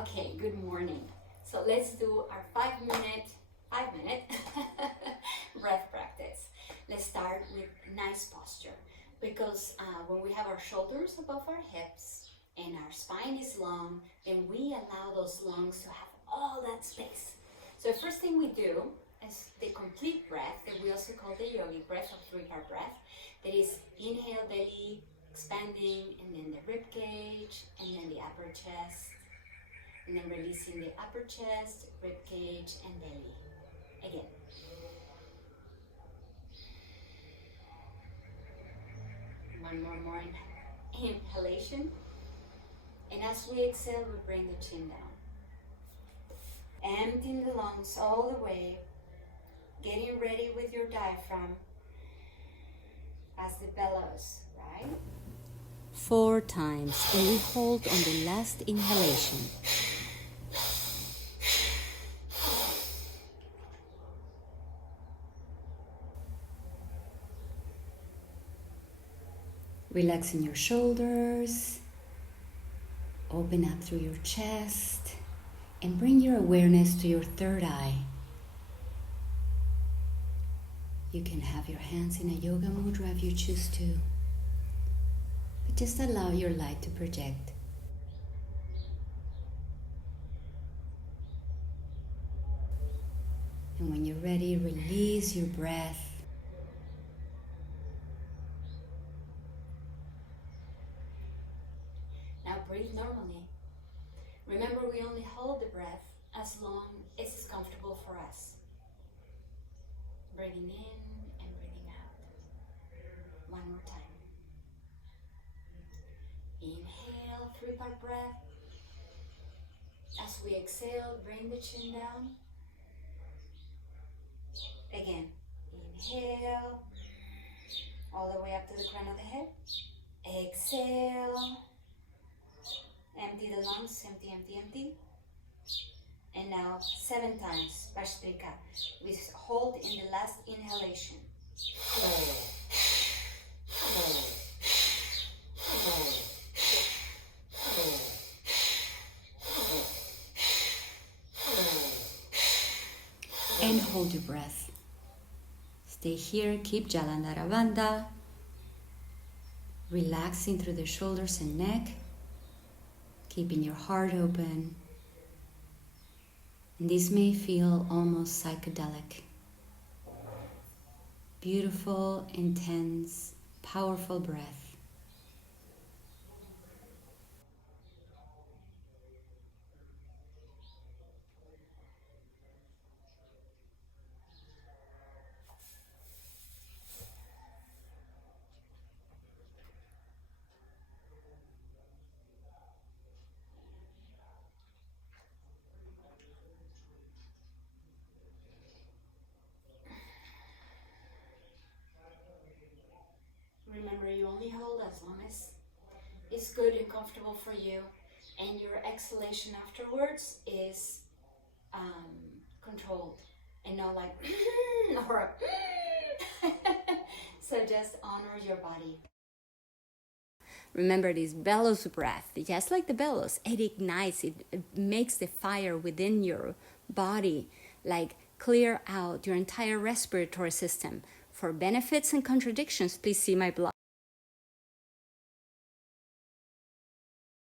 Okay, good morning. So let's do our 5-minute breath practice. Let's start with nice posture because when we have our shoulders above our hips and our spine is long, then we allow those lungs to have all that space. So the first thing we do is the complete breath that we also call the yogi breath or 3-part breath. That is inhale, belly expanding, and then the rib cage, and then the upper chest. And then releasing the upper chest, rib cage, and belly. Again. One more inhalation. And as we exhale, we bring the chin down. Emptying the lungs all the way. Getting ready with your diaphragm as the bellows, right? 4 times, and we hold on the last inhalation. Relaxing your shoulders, open up through your chest, and bring your awareness to your third eye. You can have your hands in a yoga mudra if you choose to, but just allow your light to project. And when you're ready, release your breath. Now breathe normally. Remember, we only hold the breath as long as it's comfortable for us. Breathing in and breathing out. One more time. Inhale, 3-part breath. As we exhale, bring the chin down. Again, inhale, all the way up to the crown of the head. Exhale. Empty the lungs, empty. And now 7 times, Bhastrika. We hold in the last inhalation. And hold your breath. Stay here, keep Jalandhara Bandha. Relaxing through the shoulders and neck. Keeping your heart open. And this may feel almost psychedelic. Beautiful, intense, powerful breath. Remember, you only hold as long as it's good and comfortable for you, and your exhalation afterwards is controlled and not like or so just honor your body. Remember this bellows breath, just like the bellows, it ignites, it makes the fire within your body like clear out your entire respiratory system. For benefits and contradictions, please see my blog.